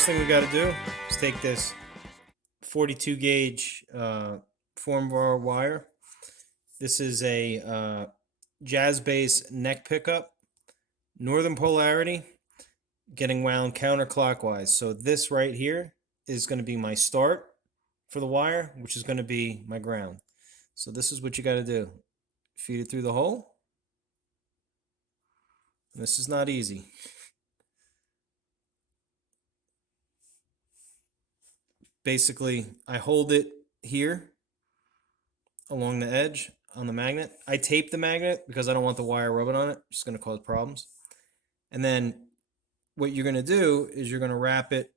First thing we got to do is take this 42 gauge form bar wire. This is a jazz bass neck pickup, northern polarity, getting wound counterclockwise. So this right here is going to be my start for the wire, which is going to be my ground. So this is what you got to do. Feed it through the hole. This is not easy. Basically, I hold it here along the edge on the magnet. I tape the magnet because I don't want the wire rubbing on it. It's just going to cause problems. And then what you're going to do is you're going to wrap it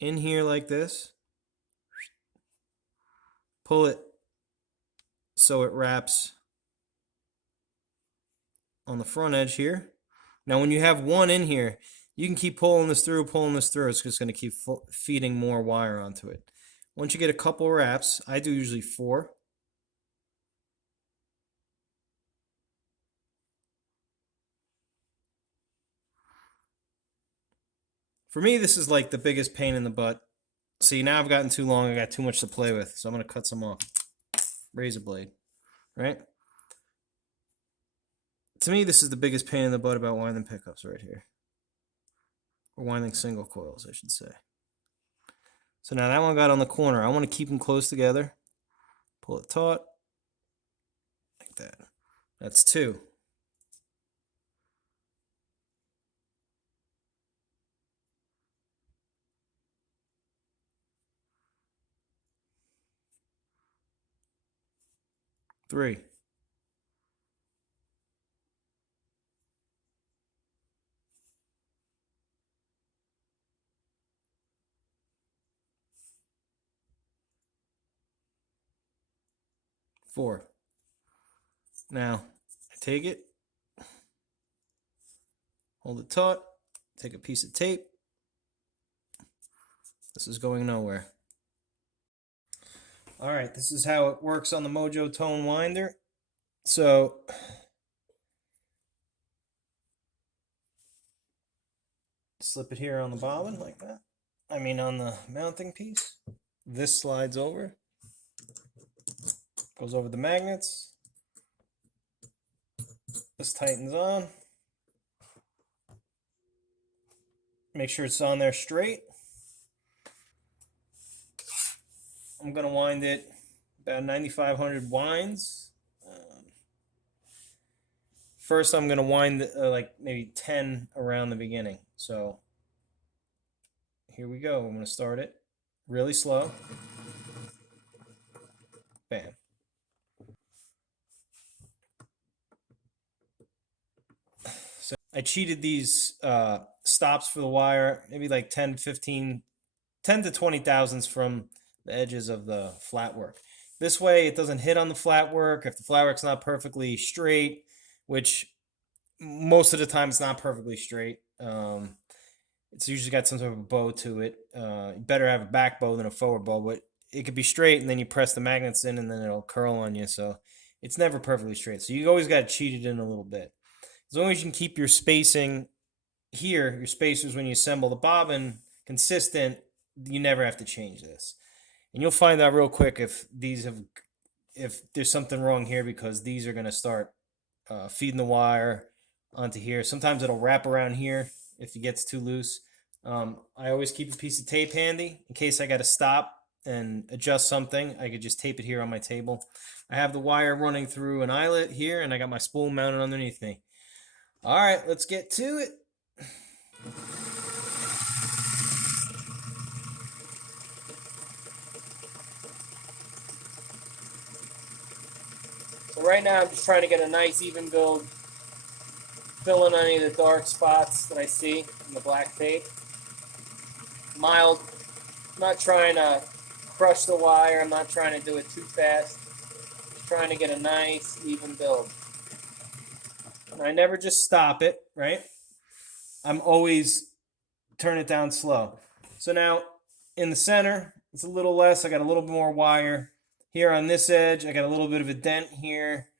in here like this. Pull it so it wraps on the front edge here. Now when you have one in here, you can keep pulling this through. It's just going to keep feeding more wire onto it. Once you get a couple wraps, I do usually 4. For me, this is like the biggest pain in the butt. See, now I've gotten too long. I got too much to play with, so I'm going to cut some off. Razor blade, right? To me, this is the biggest pain in the butt about winding pickups right here. Or winding single coils, I should say. So now that one got on the corner. I want to keep them close together. Pull it taut. Like that. That's 2. Three. 4. Now, I take it, hold it taut, take a piece of tape. This is going nowhere. All right, this is how it works on the Mojo Tone winder. So, slip it here on the bobbin like that. I mean on the mounting piece. This slides over. Goes over the magnets. This tightens on. Make sure it's on there straight. I'm going to wind it about 9,500 winds. First, I'm going to wind like maybe 10 around the beginning. So here we go. I'm going to start it really slow. Bam. So I cheated these stops for the wire, maybe like 10 to 20 thousandths from the edges of the flat work. This way it doesn't hit on the flat work. If the flat work's not perfectly straight, which most of the time it's not perfectly straight, it's usually got some sort of a bow to it. You better have a back bow than a forward bow, but it could be straight and then you press the magnets in and then it'll curl on you. So it's never perfectly straight. So you always got to cheat it in a little bit. As long as you can keep your spacing here, your spacers when you assemble the bobbin consistent, you never have to change this. And you'll find out real quick if there's something wrong here, because these are going to start feeding the wire onto here. Sometimes it'll wrap around here if it gets too loose. I always keep a piece of tape handy in case I got to stop and adjust something. I could just tape it here on my table. I have the wire running through an eyelet here, and I got my spool mounted underneath me. All right, let's get to it. So right now I'm just trying to get a nice even build, fill in any of the dark spots that I see in the black tape. Mild. I'm not trying to crush the wire. I'm not trying to do it too fast. Just trying to get a nice even build. And I never just stop it, right? I'm always turn it down slow. So now in the center, it's a little less. I got a little more wire. Here on this edge, I got a little bit of a dent here.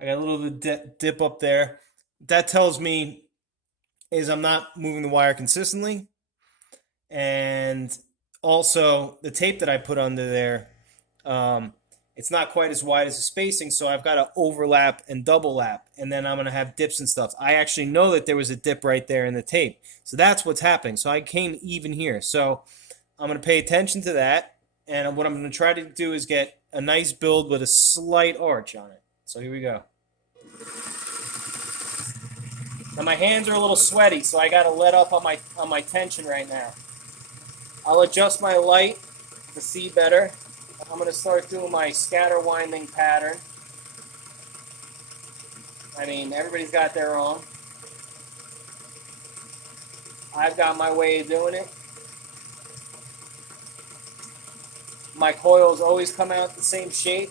I got a little bit of dip up there. That tells me is I'm not moving the wire consistently, and also the tape that I put under there, um, it's not quite as wide as the spacing, so I've got to overlap and double lap, and then I'm going to have dips and stuff. I actually know that there was a dip right there in the tape, so that's what's happening. So I came even here. So I'm going to pay attention to that, and what I'm going to try to do is get a nice build with a slight arch on it. So here we go. Now my hands are a little sweaty, so I got to let up on my tension right now. I'll adjust my light to see better. I'm going to start doing my scatter winding pattern. I mean, everybody's got their own. I've got my way of doing it. My coils always come out the same shape,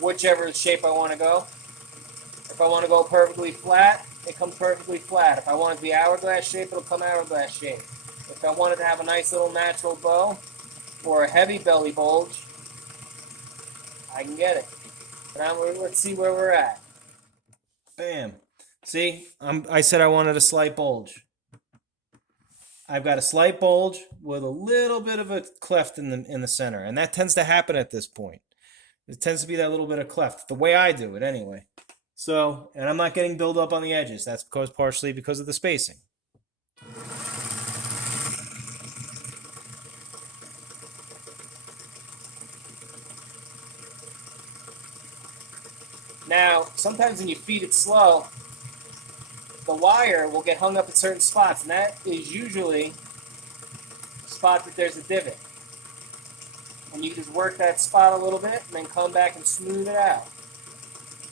whichever shape I want to go. If I want to go perfectly flat, it comes perfectly flat. If I want it to be hourglass shape, it'll come hourglass shape. If I wanted to have a nice little natural bow or a heavy belly bulge, I can get it. And let's see where we're at. Bam. See, I said I wanted a slight bulge. I've got a slight bulge with a little bit of a cleft in the center, and that tends to happen at this point. It tends to be that little bit of cleft, the way I do it anyway. So, and I'm not getting buildup on the edges. That's partially because of the spacing. Now, sometimes when you feed it slow, the wire will get hung up at certain spots, and that is usually a spot that there's a divot. And you just work that spot a little bit, and then come back and smooth it out.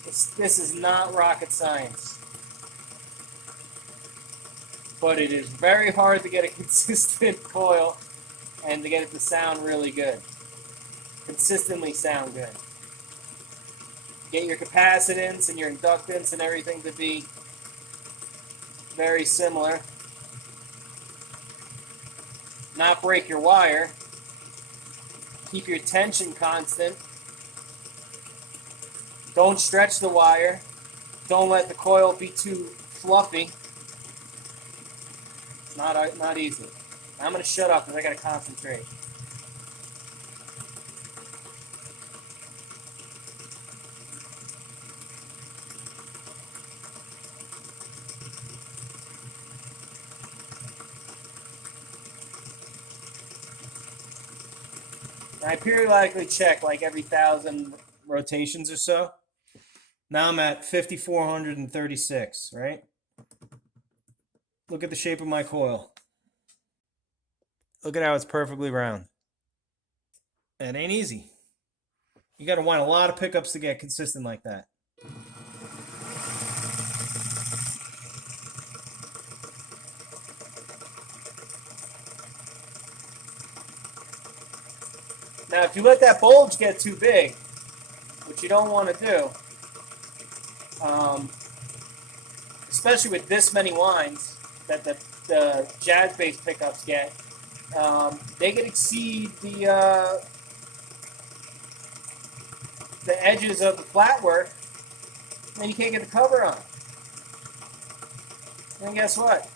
This is not rocket science. But it is very hard to get a consistent coil and to get it to sound really good. Consistently sound good. Get your capacitance and your inductance and everything to be very similar. Not break your wire. Keep your tension constant. Don't stretch the wire. Don't let the coil be too fluffy. It's not easy. I'm going to shut up because I got to concentrate. I periodically check like every 1,000 rotations or so. Now I'm at 5,436, right? Look at the shape of my coil. Look at how it's perfectly round. That ain't easy. You got to wind a lot of pickups to get consistent like that. Now, if you let that bulge get too big, which you don't want to do, especially with this many winds that the jazz bass pickups get, they can exceed the edges of the flat work, and you can't get the cover on. And guess what?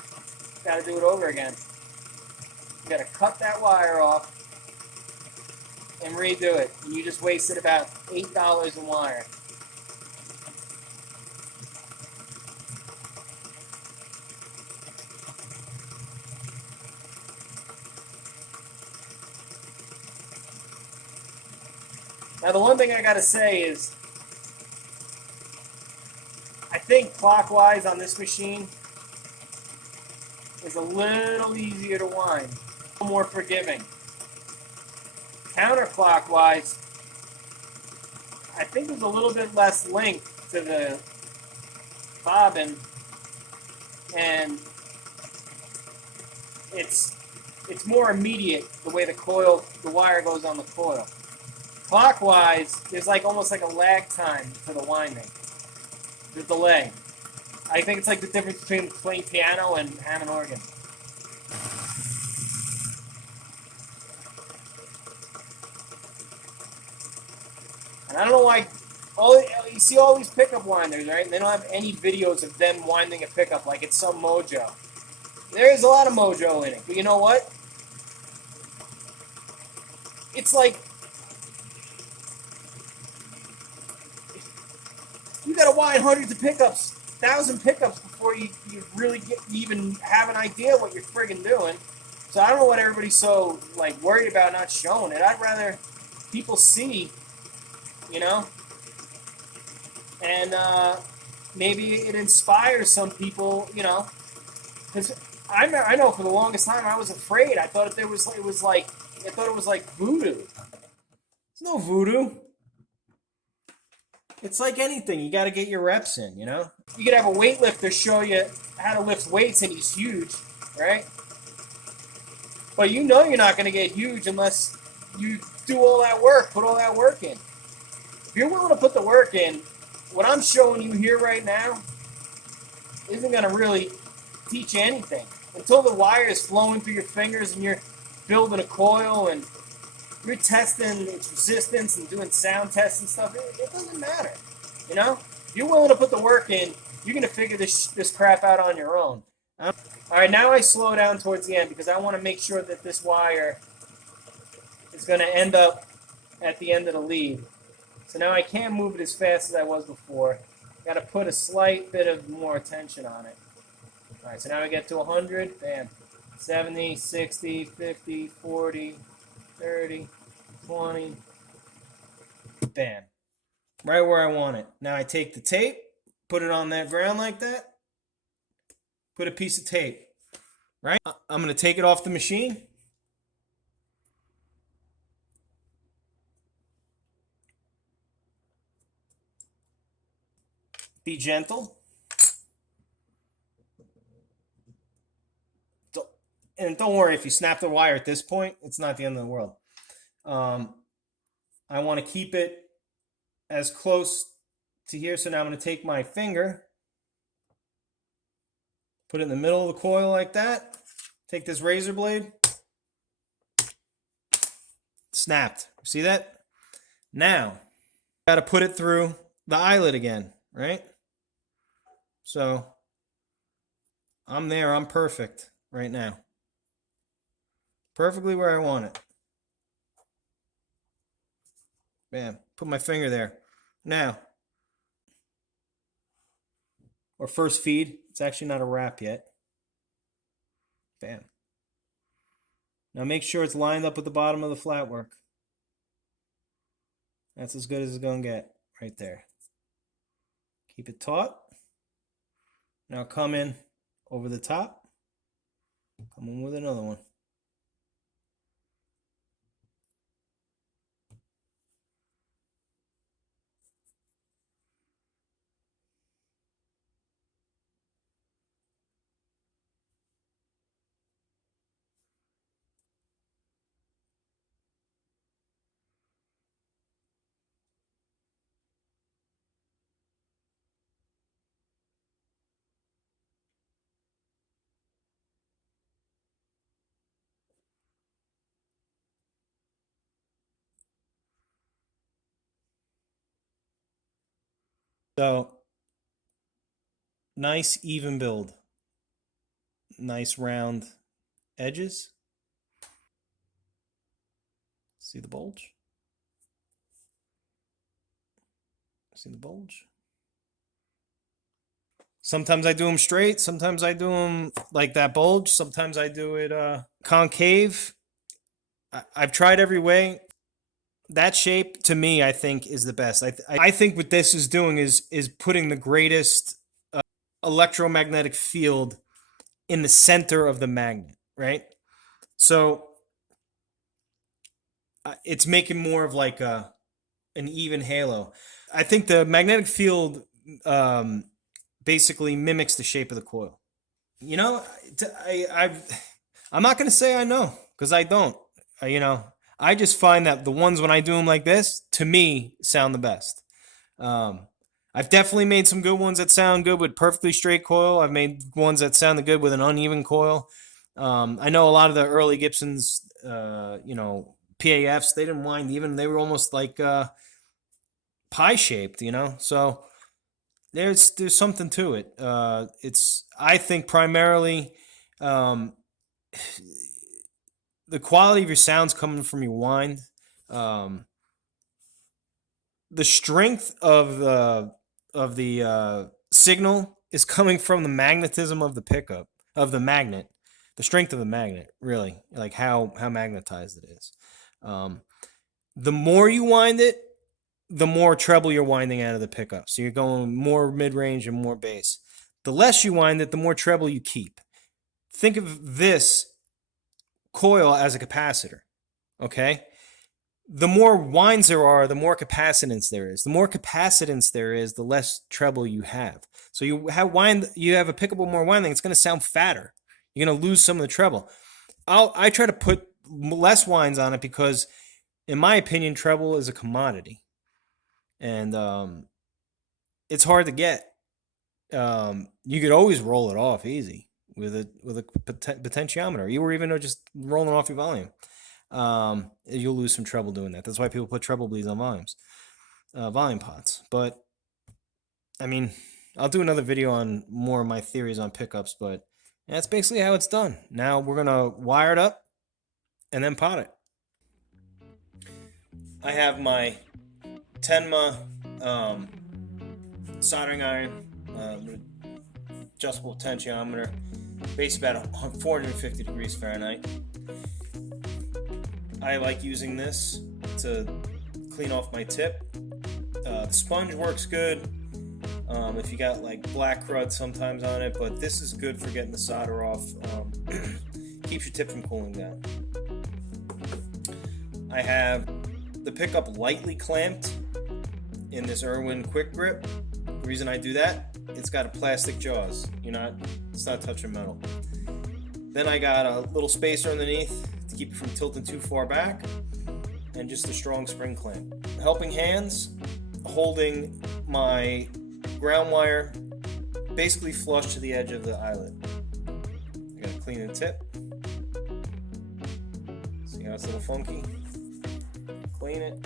Got to do it over again. You got to cut that wire off and redo it. And you just wasted about $8 in wire. Now the one thing I gotta say is, I think clockwise on this machine is a little easier to wind, a little more forgiving. Counterclockwise, I think there's a little bit less length to the bobbin, and it's more immediate the way the wire goes on the coil. Clockwise, there's almost like a lag time to the winding, the delay. I think it's like the difference between playing piano and Hammond organ. And I don't know why, you see all these pickup winders, right? And they don't have any videos of them winding a pickup like it's some mojo. There is a lot of mojo in it, but you know what? It's like you got to wind hundreds of pickups, 1,000 pickups before you really even have an idea what you're friggin' doing. So I don't know what everybody's so like worried about not showing it. I'd rather people see, you know, and maybe it inspires some people, you know, because I know for the longest time I was afraid. I thought it was like I thought it was like voodoo. It's no voodoo. It's like anything. You got to get your reps in, you know? You could have a weightlifter show you how to lift weights and he's huge, right? But you know you're not going to get huge unless you do all that work, put all that work in. If you're willing to put the work in, what I'm showing you here right now isn't going to really teach you anything. Until the wire is flowing through your fingers and you're building a coil and you're testing its resistance and doing sound tests and stuff, it doesn't matter. You know? If you're willing to put the work in, you're going to figure this crap out on your own. All right, now I slow down towards the end because I want to make sure that this wire is going to end up at the end of the lead. So now I can't move it as fast as I was before. Got to put a slight bit of more attention on it. All right, so now we get to 100. Bam. 70, 60, 50, 40, 30, 20. Bam. Right where I want it. Now I take the tape, put it on that ground like that. Put a piece of tape, right? I'm going to take it off the machine. Be gentle. And don't worry, if you snap the wire at this point, it's not the end of the world. I want to keep it as close to here. So now I'm going to take my finger, put it in the middle of the coil like that. Take this razor blade. Snapped. See that? Now, got to put it through the eyelet again, right? So, I'm there. I'm perfect right now. Perfectly where I want it. Bam. Put my finger there. Now, or first feed. It's actually not a wrap yet. Bam. Now make sure it's lined up with the bottom of the flat work. That's as good as it's going to get right there. Keep it taut. Now come in over the top. Come in with another one. So, nice even build. Nice round edges. See the bulge? See the bulge? Sometimes I do them straight. Sometimes I do them like that bulge. Sometimes I do it concave. I've tried every way. That shape to me, I think, is the best. I think what this is doing is putting the greatest electromagnetic field in the center of the magnet, right? So it's making more of like an even halo. I think the magnetic field basically mimics the shape of the coil. You know, I'm not going to say I know because I don't. You know, I just find that the ones when I do them like this, to me, sound the best. I've definitely made some good ones that sound good with perfectly straight coil. I've made ones that sounded good with an uneven coil. I know a lot of the early Gibsons, you know, PAFs, they didn't wind even. They were almost like pie shaped, you know. So there's something to it. It's, I think, primarily Um, the quality of your sounds coming from your wind, um, the strength of the signal is coming from the magnetism of the pickup of the magnet, the strength of the magnet, really, like how magnetized it is. Um, the more you wind it, the more treble you're winding out of the pickup. So you're going more mid range and more bass. The less you wind it, the more treble you keep. Think of this coil as a capacitor. Okay? The more winds there are, the more capacitance there is. The more capacitance there is, the less treble you have. So you have a pickup with more winding, it's going to sound fatter. You're going to lose some of the treble. I try to put less winds on it because, in my opinion, treble is a commodity, and it's hard to get. You could always roll it off easy with a potentiometer. You were even just rolling off your volume. You'll lose some treble doing that. That's why people put treble bleeds on volume pots. But I mean, I'll do another video on more of my theories on pickups, but that's basically how it's done. Now we're gonna wire it up and then pot it. I have my Tenma soldering iron, adjustable potentiometer, base about 450 degrees Fahrenheit. I like using this to clean off my tip. The sponge works good if you got like black crud sometimes on it, but this is good for getting the solder off. Keeps your tip from cooling down. I have the pickup lightly clamped in this Irwin Quick Grip. The reason I do that, it's got a plastic jaws. It's not touching metal. Then I got a little spacer underneath to keep it from tilting too far back, and just a strong spring clamp. Helping hands, holding my ground wire basically flush to the edge of the eyelet. I gotta clean the tip. See how it's a little funky? Clean it.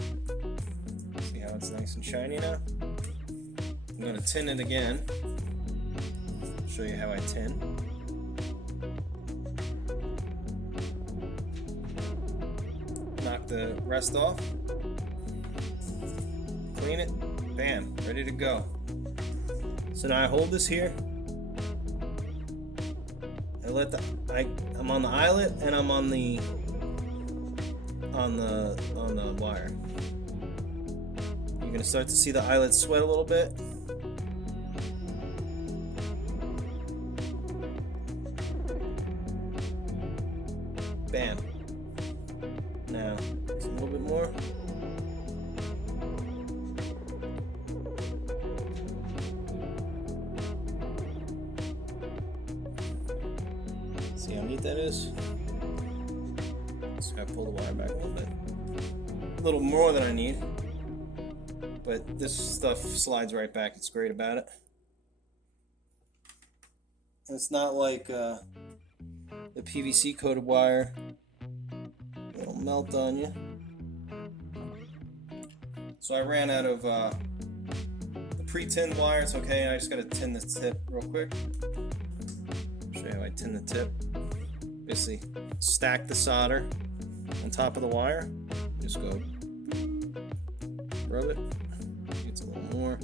See how it's nice and shiny now? I'm gonna tin it again. Show you how I tin. Knock the rest off. Clean it. Bam. Ready to go. So now I hold this here. I'm on the eyelet and I'm on the wire. You're gonna start to see the eyelet sweat a little bit. Bam. Now, just a little bit more. See how neat that is? Just gotta pull the wire back a little bit. A little more than I need. But this stuff slides right back. It's great about it. It's not like the PVC coated wire. It'll melt on you. So I ran out of the pre-tinned wire. It's okay. I just gotta tin this tip real quick. Show you how I tin the tip. Basically, stack the solder on top of the wire. Just go rub it. Gets a little more.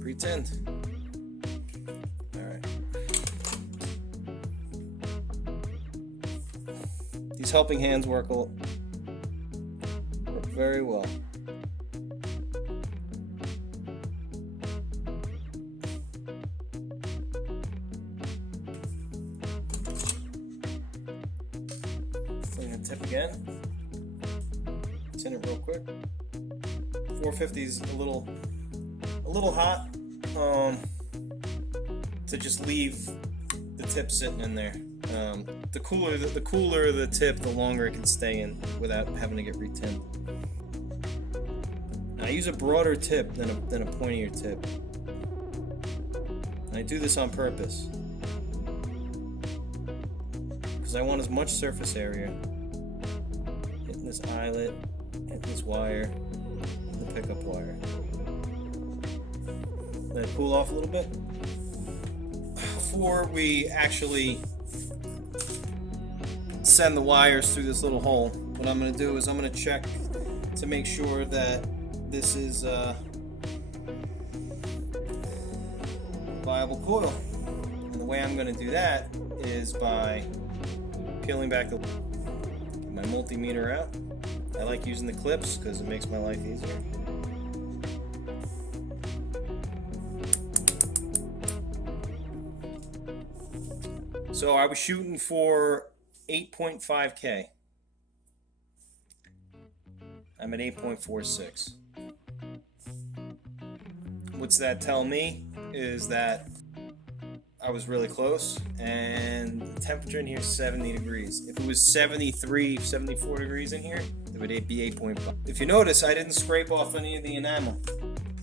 Pre-tinned. Alright. These helping hands work very well. Clean the tip again. Tin it real quick. 450 is a little hot to just leave the tip sitting in there. The cooler the tip, the longer it can stay in without having to get retinned. I use a broader tip than a pointier tip. And I do this on purpose because I want as much surface area hitting this eyelet, hitting this wire, and the pickup wire. let it cool off a little bit. Before we actually send the wires through this little hole, what I'm going to do is I'm going to check to make sure that this is a viable coil. And the way I'm going to do that is by peeling back my multimeter out. I like using the clips because it makes my life easier. So I was shooting for 8.5K. I'm at 8.46. What's that tell me is that I was really close, and the temperature in here is 70 degrees. If it was 73, 74 degrees in here, it would be 8.5. If you notice, I didn't scrape off any of the enamel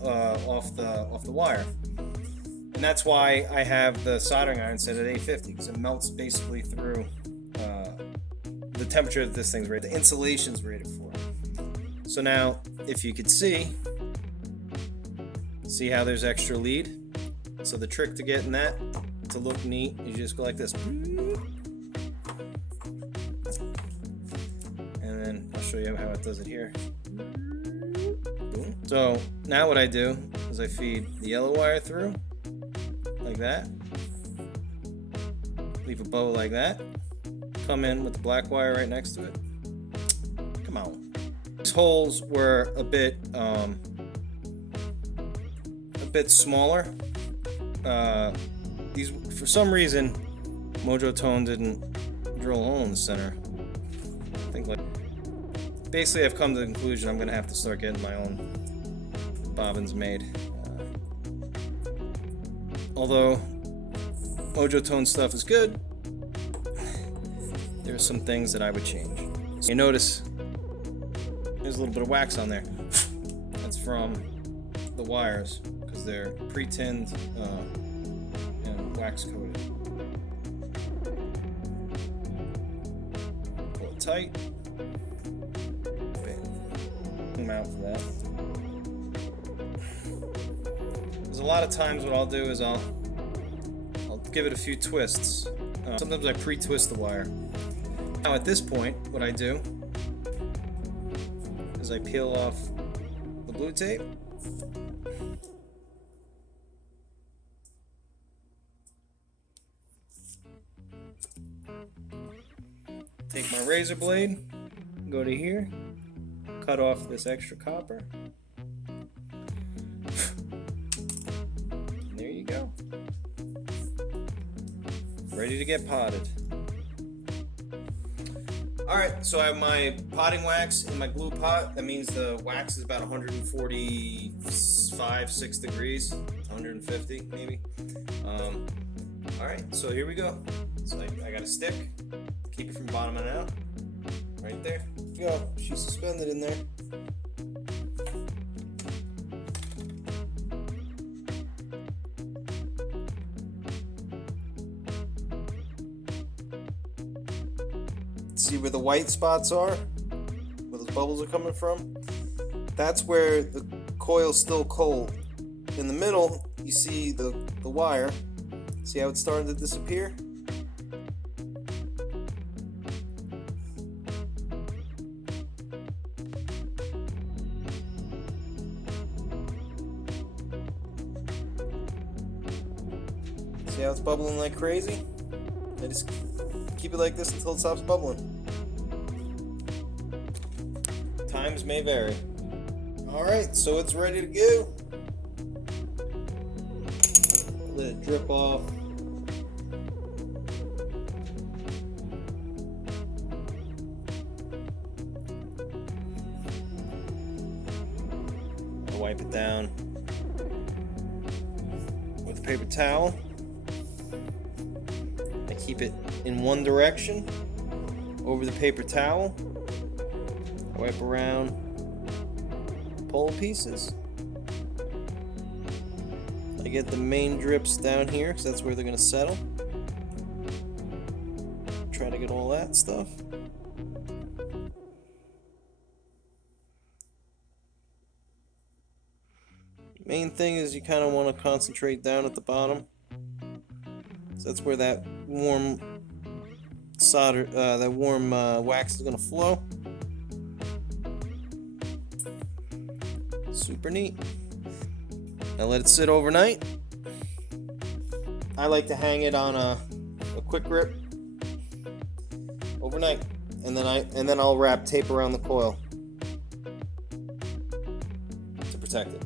off the wire. And that's why I have the soldering iron set at 850, because it melts basically through the temperature that this thing's rated. The insulation's rated for. So now, if you could see how there's extra lead? So the trick to getting that to look neat, you just go like this. And then I'll show you how it does it here. Boom. So now what I do is I feed the yellow wire through, like that. Leave a bow like that. Come in with the black wire right next to it. Come on. These holes were a bit smaller. These, for some reason, Mojo Tone didn't drill a hole in the center. I think basically I've come to the conclusion I'm gonna have to start getting my own bobbins made. Although Mojo Tone stuff is good, there are some things that I would change. So you notice there's a little bit of wax on there. That's from the wires, because they're pre-tinned and wax coated. Pull it tight. Bam. Out for that. There's a lot of times what I'll do is I'll give it a few twists. Sometimes I pre-twist the wire. Now at this point, what I do is I peel off the blue tape. Take my razor blade, go to here, cut off this extra copper. And there you go. Ready to get potted. Alright, so I have my potting wax in my glue pot. That means the wax is about 145, 6 degrees, 150 maybe. Alright, so here we go. So I got a stick, keep it from bottoming out. Right there. Go. She's suspended in there. See where the white spots are? Where those bubbles are coming from? That's where the coil's still cold. In the middle, you see the wire. See how it's starting to disappear? See how it's bubbling like crazy? I just keep it like this until it stops bubbling. Times may vary. Alright, so it's ready to go. Let it drip off. I'll wipe it down with a paper towel. I keep it in one direction over the paper towel. I wipe around pole pieces. I get the main drips down here because that's where they're going to settle. Try to get all that stuff. Main thing is you kind of want to concentrate down at the bottom. So that's where that warm wax is going to flow. Super neat. Now let it sit overnight. I like to hang it on a quick grip overnight, and then I'll wrap tape around the coil to protect it.